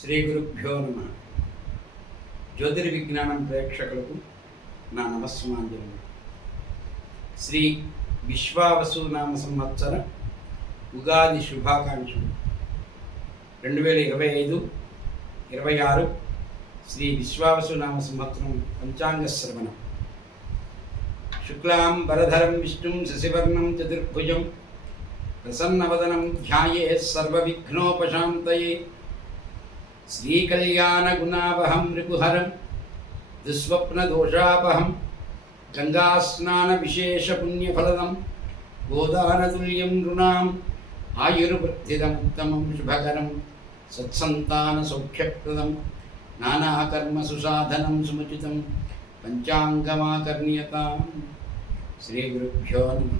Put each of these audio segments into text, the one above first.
శ్రీ గురుభ్యో నమ. జ్యోతిర్విజ్ఞానం ప్రేక్షకులకు నా నమస్సుమాంజలు. శ్రీ విశ్వావసు నామ సంవత్సర ఉగాది శుభాకాంక్షలు. రెండు వేల ఇరవై ఐదు ఇరవై ఆరు శ్రీ విశ్వావసు నామ సంవత్సరం పంచాంగ శ్రవణం. శుక్లాం వరధరం విష్ణుం శశివర్ణం చతుర్భుజం ప్రసన్నవదనం ధ్యాయే సర్వవిఘ్నోపశాంతయే. శ్రీకళ్యాణగుణావహం రిపుహరం దుస్వప్నదోషాపహం గంగాస్నానవిశేషపుణ్యఫలదం గోదానతుల్యం నృణాం ఆయుర్వృద్ధిదముత్తమం శుభకరం సత్సంతానసౌఖ్యప్రదం నానాకర్మసుసాధనం సుముచితం పంచాంగమాకర్ణీయత శ్రీ గురుభ్యో నమ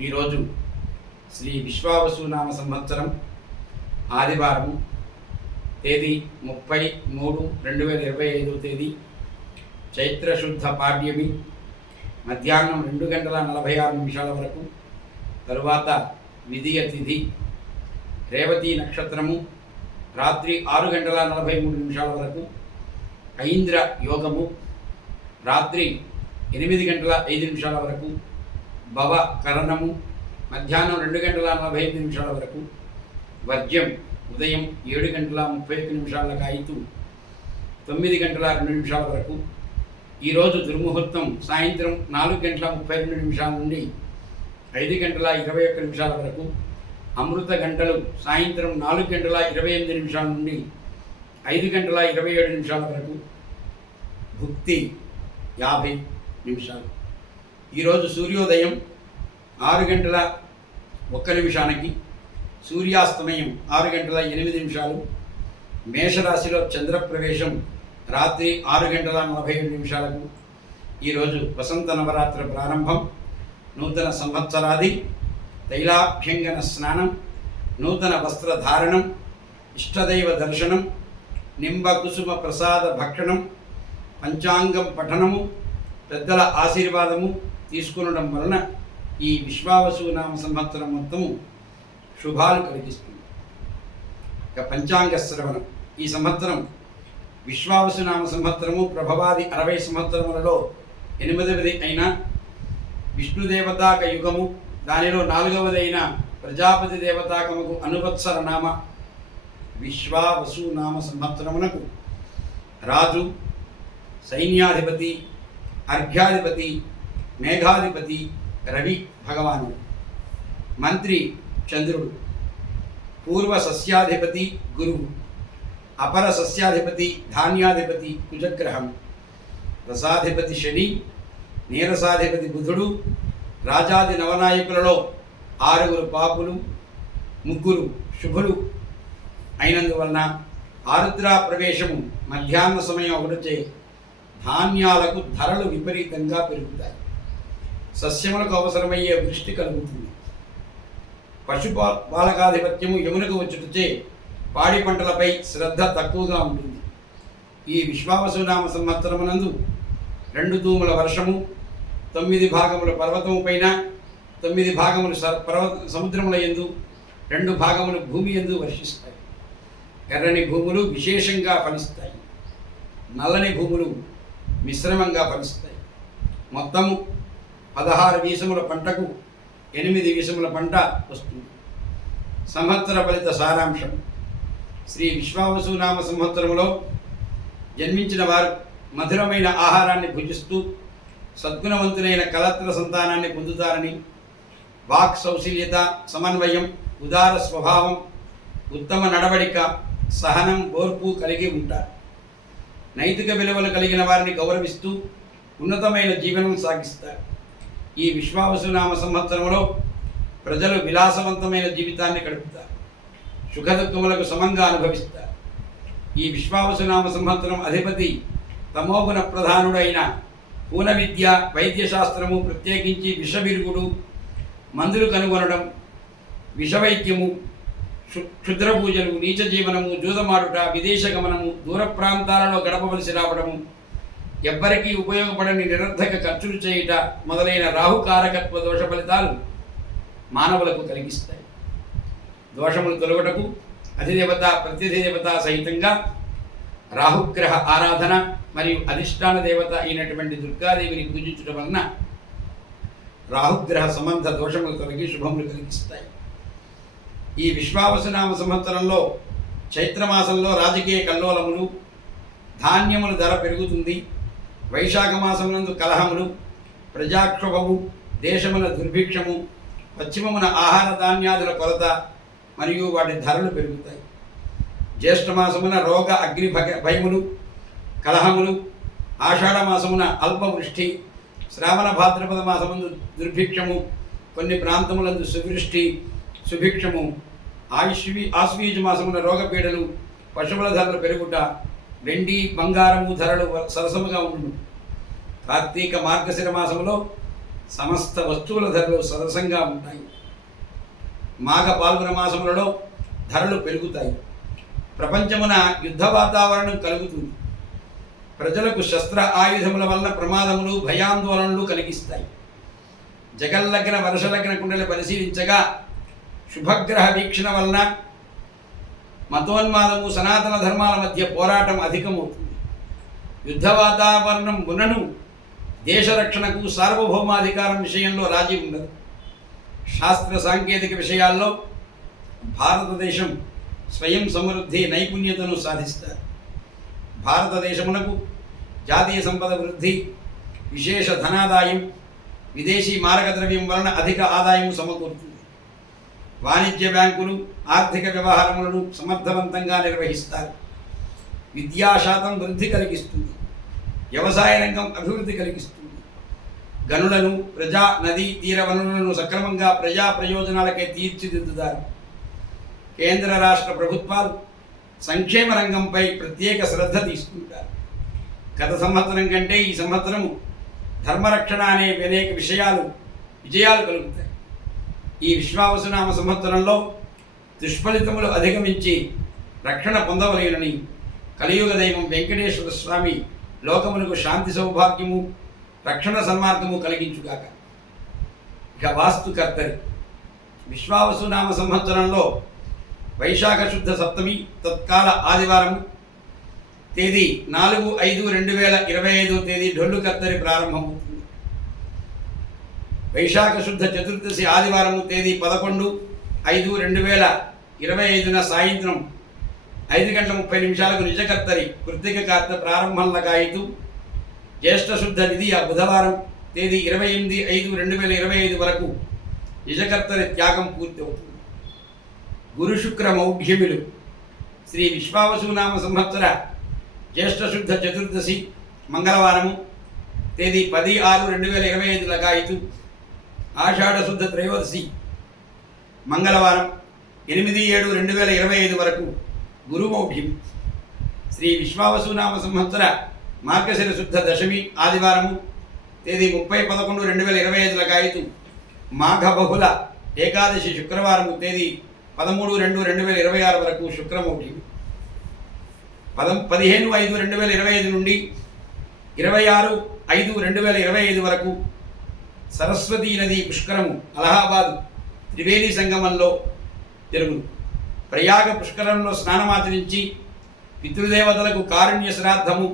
ఈరోజు శ్రీ విశ్వావసు నామ సంవత్సరం ఆదివారం తేదీ ముప్పై మూడు రెండు వేల ఇరవై ఐదో తేదీ. చైత్రశుద్ధ పాడ్యమి. మధ్యాహ్నం రెండు గంటల నలభై ఆరు నిమిషాల వరకు. తరువాత విధియ తిథి. రేవతి నక్షత్రము. రాత్రి ఆరు గంటల నలభై మూడు నిమిషాల వరకు. ఐంద్ర యోగము. రాత్రి ఎనిమిది గంటల ఐదు నిమిషాల వరకు. భవ కరణము. మధ్యాహ్నం రెండు గంటల నలభై ఐదు నిమిషాల వరకు. వర్జ్యం ఉదయం ఏడు గంటల ముప్పై ఒక్క నిమిషాలకు అయితూ తొమ్మిది గంటల రెండు నిమిషాల వరకు ఈరోజు దుర్ముహూర్తం సాయంత్రం నాలుగు గంటల ముప్పై రెండు నిమిషాల నుండి ఐదు గంటల ఇరవై ఒక్క నిమిషాల వరకు అమృత గంటలు సాయంత్రం నాలుగు గంటల ఇరవై ఎనిమిది నిమిషాల నుండి ఐదు గంటల ఇరవై ఏడు నిమిషాల వరకు భుక్తి యాభై నిమిషాలు. ఈరోజు సూర్యోదయం ఆరు గంటల ఒక్క నిమిషానికి సూర్యాస్తమయం ఆరు గంటల ఎనిమిది నిమిషాలు. మేషరాశిలో చంద్రప్రవేశం రాత్రి ఆరు గంటల నలభై ఏడు నిమిషాలకు. ఈరోజు వసంత నవరాత్రి ప్రారంభం. నూతన సంవత్సరాది తైలాభ్యంగన స్నానం. నూతన వస్త్రధారణం ఇష్టదైవ దర్శనం. నింబకుసుమ ప్రసాద భక్షణం. పంచాంగం పఠనము. పెద్దల ఆశీర్వాదము తీసుకునడం వలన ఈ విశ్వావసు నామ సంవత్సరం మొత్తము శుభాలు కలిగిస్తుంది. ఇక పంచాంగ శ్రవణం. ఈ సంవత్సరం విశ్వావసునామ సంవత్సరము ప్రభవాది అరవై సంవత్సరములలో ఎనిమిదవది అయిన విష్ణుదేవతాక యుగము దానిలో నాలుగవది అయిన ప్రజాపతి దేవతాకముకు అనువత్సర నామ విశ్వావసు నామ సంవత్సరమునకు. రాజు సైన్యాధిపతి అర్ఘ్యాధిపతి మేఘాధిపతి రవి భగవాను మంత్రి చంద్రుడు. పూర్వ సస్యాధిపతి గురువు అపర సస్యాధిపతి ధాన్యాధిపతి కుజగ్రహం రసాధిపతి శని నీరసాధిపతి బుధుడు రాజాది నవనాయకులలో ఆరుగురు పాపులు ముగ్గురు శుభులు. అయినందువలన ఆరుద్రా ప్రవేశము మధ్యాహ్న సమయం ఒకటితే ధాన్యాలకు ధరలు విపరీతంగా పెరుగుతాయి. సస్యములకు అవసరమయ్యే వృష్టి కలుగుతుంది. పశుపా పాలకాధిపత్యము యమునకు వచ్చుటచే పాడి పంటలపై శ్రద్ధ తక్కువగా ఉంటుంది. ఈ విశ్వావసునామ సంవత్సరమునందు రెండు తూముల వర్షము తొమ్మిది భాగముల పర్వతము పైన తొమ్మిది భాగములు స పర్వత సముద్రముల ఎందు రెండు భాగములు భూమి ఎందు వర్షిస్తాయి. ఎర్రని భూములు విశేషంగా ఫలిస్తాయి. నల్లని భూములు మిశ్రమంగా ఫలిస్తాయి. మొత్తము పదహారు వీసముల పంటకు ఎనిమిది విషముల పంట వస్తుంది. సంవత్సర ఫలిత సారాంశం. శ్రీ విశ్వావసునామ సంవత్సరంలో జన్మించిన వారు మధురమైన ఆహారాన్ని భుజిస్తూ సద్గుణవంతులైన కలత్ర సంతానాన్ని పొందుతారని వాక్ సౌశల్యత సమన్వయం ఉదార స్వభావం ఉత్తమ నడవడిక సహనం ఓర్పు కలిగి ఉంటారు. నైతిక విలువలు కలిగిన వారిని గౌరవిస్తూ ఉన్నతమైన జీవనం సాగిస్తారు. ఈ విశ్వావసునామ సంవత్సరంలో ప్రజలు విలాసవంతమైన జీవితాన్ని గడుపుతారు. సుఖదుఖములకు సమంగా అనుభవిస్తారు. ఈ విశ్వావసునామ సంవత్సరం అధిపతి తమోగుణ ప్రధానుడైన పూన విద్య వైద్యశాస్త్రము ప్రత్యేకించి విషవిరుగుడు మందులు కనుగొనడం విషవైద్యము క్షుద్ర పూజలు నీచ జీవనము జూదమాడుట విదేశ గమనము దూర ప్రాంతాలలో గడపవలసి రావడము ఎవ్వరికీ ఉపయోగపడని నిరర్ధక ఖర్చులు చేయుట మొదలైన రాహుకారకత్వ దోష ఫలితాలు మానవులకు కలిగిస్తాయి. దోషములు తొలగటకు అధిదేవత ప్రత్యధిదేవత సహితంగా రాహుగ్రహ ఆరాధన మరియు అధిష్టాన దేవత అయినటువంటి దుర్గాదేవిని పూజించడం వలన రాహుగ్రహ సంబంధ దోషములు కలిగి శుభములు కలిగిస్తాయి. ఈ విశ్వావసనామ సంవత్సరంలో చైత్రమాసంలో రాజకీయ కల్లోలములు ధాన్యముల ధర పెరుగుతుంది. వైశాఖ మాసమునందు కలహములు ప్రజాక్షోభము దేశముల దుర్భిక్షము పశ్చిమమున ఆహార ధాన్యాదుల కొరత మరియు వాటి ధరలు పెరుగుతాయి. జ్యేష్ఠమాసమున రోగ అగ్ని భగ భయములు కలహములు ఆషాఢ మాసమున అల్పవృష్టి శ్రావణ భాద్రపద మాసముందు దుర్భిక్షము కొన్ని ప్రాంతములందు సువృష్టి సుభిక్షము ఆయుష్వి ఆశ్వీజ మాసమున రోగపీడలు పశువుల ధరలు పెరుగుట వెండి బంగారము ధరలు సరసముగా ఉండు. కార్తీక మార్గశిర మాసంలో సమస్త వస్తువుల ధరలు సరసంగా ఉంటాయి. మాఘ పాల్గొన మాసములలో ధరలు పెరుగుతాయి. ప్రపంచమున యుద్ధ వాతావరణం కలుగుతుంది. ప్రజలకు శస్త్ర ఆయుధముల వలన ప్రమాదములు భయాందోళనలు కలిగిస్తాయి. జగల్లగ్న వర్షలగ్న కుండలు పరిశీలించగా శుభగ్రహ వీక్షణ వలన మతోన్మాదము సనాతన ధర్మాల మధ్య పోరాటం అధికమవుతుంది. యుద్ధ వాతావరణం ఉన్నను దేశ రక్షణకు సార్వభౌమాధికారం విషయంలో రాజీ ఉండదు. శాస్త్ర సాంకేతిక విషయాల్లో భారతదేశం స్వయం సమృద్ధి నైపుణ్యతను సాధిస్తారు. భారతదేశమునకు జాతీయ సంపద వృద్ధి విశేష ధనాదాయం విదేశీ మారక ద్రవ్యం వలన అధిక ఆదాయం సమకూరుతుంది. వాణిజ్య బ్యాంకులు ఆర్థిక వ్యవహారములను సమర్థవంతంగా నిర్వహిస్తారు. విద్యాశాతం వృద్ధి కలిగిస్తుంది. వ్యవసాయ రంగం అభివృద్ధి కలిగిస్తుంది. గనులను ప్రజా నదీ తీర వనరులను సక్రమంగా ప్రజా ప్రయోజనాలకే తీర్చిదిద్దుతారు. కేంద్ర రాష్ట్ర ప్రభుత్వాలు సంక్షేమ రంగంపై ప్రత్యేక శ్రద్ధ తీసుకుంటారు. గత సంవత్సరం కంటే ఈ సంవత్సరము ధర్మరక్షణ అనే అనేక విషయాలు విజయాలు కలుగుతాయి. ఈ విశ్వావసునామ సంవత్సరంలో దుష్ఫలితములు అధిగమించి రక్షణ పొందవలేనని కలియుగ దైవం వెంకటేశ్వర స్వామి లోకమునకు శాంతి సౌభాగ్యము రక్షణ సన్మార్గము కలిగించుగాక. ఇక వాస్తుకర్తరి విశ్వావసునామ సంవత్సరంలో వైశాఖ శుద్ధ సప్తమి తత్కాల ఆదివారం తేదీ నాలుగు ఐదు రెండు వేల ఇరవై ఐదో తేదీ డొల్లు కర్తరి ప్రారంభమవుతుంది వైశాఖ శుద్ధ చతుర్దశి ఆదివారము తేదీ పదకొండు ఐదు రెండు వేల ఇరవై ఐదున సాయంత్రం ఐదు గంటల ముప్పై నిమిషాలకు నిజకర్తరి కృతిక కార్త ప్రారంభంలకాయితూ జ్యేష్ఠ శుద్ధ నిధి ఆ బుధవారం తేదీ ఇరవై ఎనిమిది ఐదు రెండు వేల ఇరవై ఐదు వరకు నిజకర్తరి త్యాగం పూర్తి అవుతుంది. గురు శుక్ర మౌఢ్యములు శ్రీ విశ్వావసునామ సంవత్సర జ్యేష్ఠ శుద్ధ చతుర్దశి మంగళవారము తేదీ పది ఆరు రెండు వేల ఇరవై ఐదు లగాయితు ఆషాఢ శుద్ధ త్రయోదశి మంగళవారం ఎనిమిది ఏడు రెండు వేల ఇరవై ఐదు వరకు గురుమౌఢ్యం శ్రీ విశ్వావసునామ సంవత్సర మార్గశిర శుద్ధ దశమి ఆదివారము తేదీ ముప్పై పదకొండు రెండు వేల ఇరవై ఐదు గాయతు మాఘ బహుళ ఏకాదశి శుక్రవారము తేదీ పదమూడు రెండు రెండు వేల ఇరవై ఆరు వరకు శుక్రమౌఢ్యం పదం పదిహేను ఐదు రెండు వేల ఇరవై ఐదు నుండి ఇరవై ఆరు ఐదు రెండు వేల ఇరవై ఐదు వరకు సరస్వతీ నది పుష్కరము అలహాబాద్ త్రివేణి సంగమంలో జరుగును ప్రయాగ పుష్కరంలో స్నానమాచరించి పితృదేవతలకు కారుణ్య శ్రాద్ధము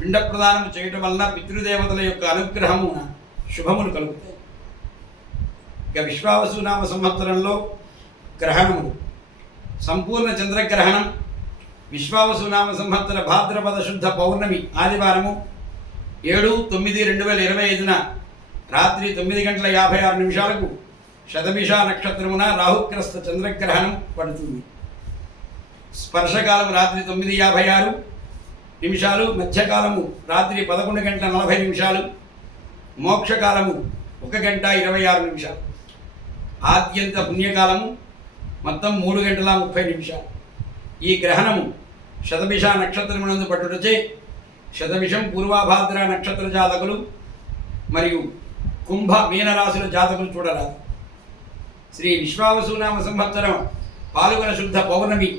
పిండ ప్రదానం చేయటం వలన పితృదేవతల యొక్క అనుగ్రహము శుభములు కలుగుతాయి. ఇక విశ్వావసునామ సంవత్సరంలో గ్రహణములు. సంపూర్ణ చంద్రగ్రహణం విశ్వావసునామ సంవత్సర భాద్రపద శుద్ధ పౌర్ణమి ఆదివారము ఏడు తొమ్మిది రెండు వేల ఇరవై ఐదున రాత్రి తొమ్మిది గంటల యాభై ఆరు నిమిషాలకు శతభిష నక్షత్రమున రాహుగ్రస్త చంద్రగ్రహణం పడుతుంది. స్పర్శకాలం రాత్రి తొమ్మిది యాభై ఆరు నిమిషాలు మధ్యకాలము రాత్రి పదకొండు గంటల నలభై నిమిషాలు మోక్షకాలము ఒక గంట ఇరవై ఆరు నిమిషాలు. ఆద్యంత పుణ్యకాలము మొత్తం మూడు గంటల ముప్పై నిమిషాలు. ఈ గ్రహణము శతభిష నక్షత్రమునందు పట్టుటచే శతభిషం పూర్వాభాద్ర నక్షత్ర జాతకులు మరియు కుంభ మీనరాశుల జాతకులు చూడరాదు. శ్రీ విశ్వావసునామ సంవత్సరం పాల్గొన శుద్ధ పౌర్ణమి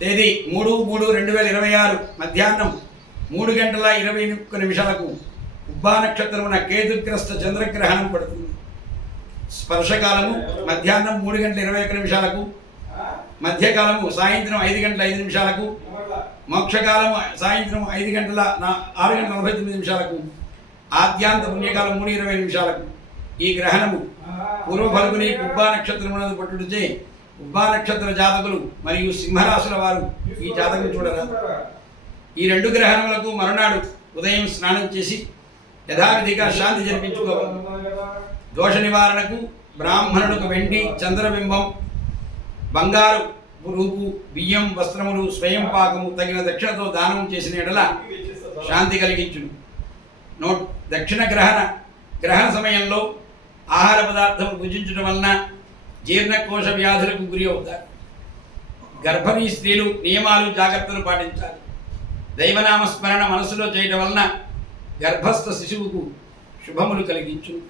తేదీ మూడు మూడు రెండు వేల ఇరవై ఆరు మధ్యాహ్నం మూడు గంటల ఇరవై ఒక్క నిమిషాలకు ఉబ్బా నక్షత్రమున కేతుగ్రస్త చంద్రగ్రహణం పడుతుంది. స్పర్శకాలము మధ్యాహ్నం మూడు గంటల ఇరవై ఒక్క నిమిషాలకు మధ్యకాలము సాయంత్రం ఐదు గంటల ఐదు నిమిషాలకు మోక్షకాలము సాయంత్రం ఐదు గంటల నా- ఆరు గంటల నలభై తొమ్మిది నిమిషాలకు ఆద్యాంత పుణ్యకాలం మూడు ఇరవై నిమిషాలకు. ఈ గ్రహణము పూర్వఫలుగుని ఫల్గుని ఉబ్బా నక్షత్రమునందు పట్టుడిచే నక్షత్ర జాతకులు మరియు సింహరాశుల వారు ఈ జాతకం చూడరాదు. ఈ రెండు గ్రహణములకు మరునాడు ఉదయం స్నానం చేసి యథావిధిగా శాంతి జరిపించుకోవాలి. దోష నివారణకు బ్రాహ్మణులకు వెండి చంద్రబింబం బంగారు రూపు బియ్యం వస్త్రములు స్వయం పాకము తగిన దక్షిణతో దానం చేసిన ఎడల శాంతి కలిగించును. నోట్ దక్షిణ గ్రహణ గ్రహణ సమయంలో ఆహార పదార్థం భుజించడం వలన జీర్ణకోశ వ్యాధులకు గురి అవుతారు. గర్భిణీ స్త్రీలు నియమాలు జాగ్రత్తలు పాటించాలి. దైవనామస్మరణ మనసులో చేయడం వలన గర్భస్థ శిశువుకు శుభములు కలిగించు.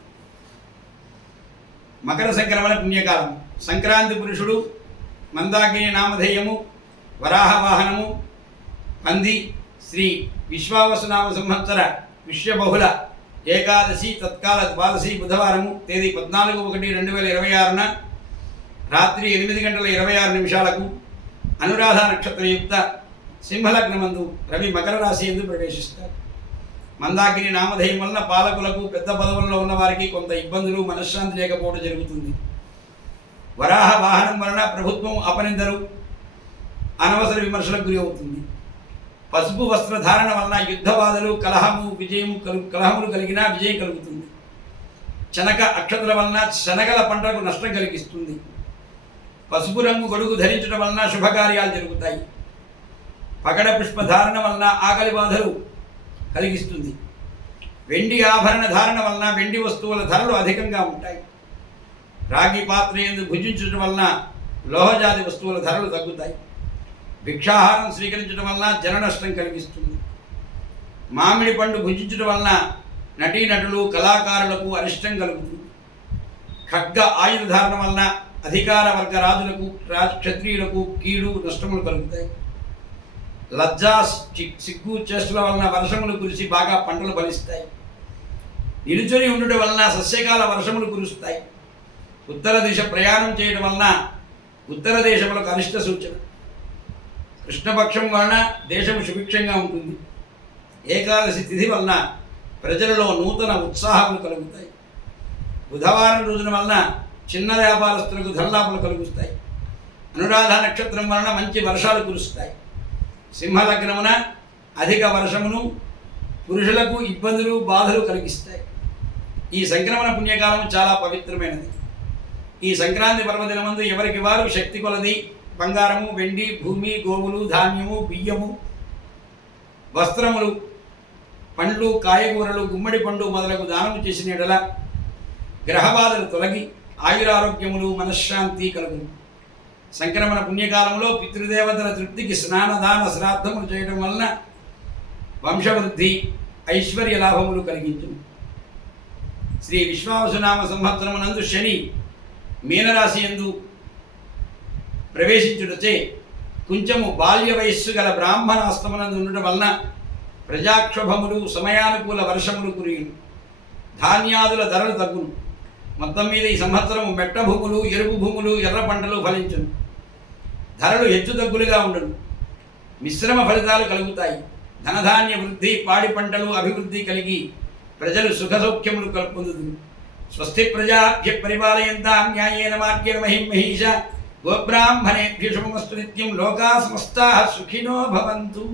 మకర సంక్రమణ పుణ్యకాలం. సంక్రాంతి పురుషుడు మందాకిని నామధేయము వరాహ వాహనము పంది శ్రీ విశ్వావసునామ సంవత్సర విశ్వబహుళ ఏకాదశి తత్కాల ద్వాదశి బుధవారము తేదీ పద్నాలుగు ఒకటి రెండు వేల ఇరవై ఆరున రాత్రి ఎనిమిది గంటల ఇరవై ఆరు నిమిషాలకు అనురాధ నక్షత్రయుక్త సింహలగ్నమందు రవి మకర రాశి ఎందు ప్రవేశిస్తారు. మందాకిని నామధేయం వలన పాలకులకు పెద్ద పదవుల్లో ఉన్న వారికి కొంత ఇబ్బందులు మనశ్శాంతి లేకపోవడం జరుగుతుంది. వరాహ వాహనం వలన ప్రభుత్వం అపనిందరు అనవసర విమర్శలకు గురి అవుతుంది. పసుపు వస్త్రధారణ వలన యుద్ధవాదులు కలహము విజయము కలుగు కలహములు కలిగినా విజయం కలుగుతుంది. చనక అక్షతల వలన శనగల పంటకు నష్టం కలిగిస్తుంది. పసుపు రంగు గొడుగు ధరించడం వలన శుభకార్యాలు జరుగుతాయి. పగడ పుష్పధారణ వలన ఆకలి బాధలు కలిగిస్తుంది. వెండి ఆభరణ ధారణ వలన వెండి వస్తువుల ధరలు అధికంగా ఉంటాయి. రాగి పాత్ర ఎందు భుజించడం వలన లోహజాతి వస్తువుల ధరలు తగ్గుతాయి. భిక్షాహారం స్వీకరించడం వలన జన నష్టం కలిగిస్తుంది. మామిడి పండు భుజించడం వలన నటీనటులు కళాకారులకు అరిష్టం కలుగుతుంది. ఖడ్గ ఆయుధారణ వలన అధికార వర్గ రాజులకు క్షత్రియులకు కీడు నష్టములు కలుగుతాయి. లజ్జా సిగ్గు చేష్టల వలన వర్షములు కురిసి బాగా పంటలు ఫలిస్తాయి. నిలుచొని ఉండడం వలన సస్యకాల వర్షములు కురుస్తాయి. ఉత్తర దిశ ప్రయాణం చేయడం వలన ఉత్తర దేశములకు అనిష్ట సూచన. కృష్ణపక్షం వలన దేశం సుభిక్షంగా ఉంటుంది. ఏకాదశి తిథి వలన ప్రజలలో నూతన ఉత్సాహములు కలుగుతాయి. బుధవారం రోజున వలన చిన్న వ్యాపారస్తులకు ధనలాభాలు కలుగుతాయి. అనురాధ నక్షత్రం వలన మంచి వర్షాలు కురుస్తాయి. సింహలగ్నమున అధిక వర్షమును పురుషులకు ఇబ్బందులు బాధలు కలిగిస్తాయి. ఈ సంక్రమణ పుణ్యకాలం చాలా పవిత్రమైనది. ఈ సంక్రాంతి పర్వదినమందు ఎవరికి వారు శక్తి కొలది బంగారము వెండి భూమి గోవులు ధాన్యము బియ్యము వస్త్రములు పండ్లు కాయగూరలు గుమ్మడి పండు మొదలగు దానము చేసిన ఎడల గ్రహబాధలు తొలగి ఆయురారోగ్యములు మనశ్శాంతి కలుగును. సంక్రమణ పుణ్యకాలంలో పితృదేవతల తృప్తికి స్నానదాన శ్రాద్ధములు చేయడం వలన వంశవృద్ధి ఐశ్వర్య లాభములు కలిగించును. శ్రీ విశ్వావసునామ సంవత్సరమునందు శని మీనరాశి ఎందు ప్రవేశించుటచే కొంచెము బాల్య వయస్సు గల బ్రాహ్మణాస్తమునందు ఉండటం వలన ప్రజాక్షోభములు సమయానుకూల వర్షములు కురియును. ధాన్యాదుల ధరలు తగ్గును. మొత్తం మీద ఈ సంవత్సరం మెట్ట భూములు ఎరుపు భూములు ఎర్ర పంటలు ఫలించును. ధరలు హెచ్చు తగ్గులుగా ఉండును. మిశ్రమ ఫలితాలు కలుగుతాయి. ధనధాన్య వృద్ధి పాడి పంటలు అభివృద్ధి కలిగి ప్రజలు సుఖ సౌఖ్యములు స్వస్తి ప్రజాభ్య పరిపాలయంతా న్యాయేన మార్గేణ మహిం మహిష. గోబ్రాహ్మణేభ్యశుభమస్తు నిత్యం లోకా సమస్తా సుఖినో భవంతు.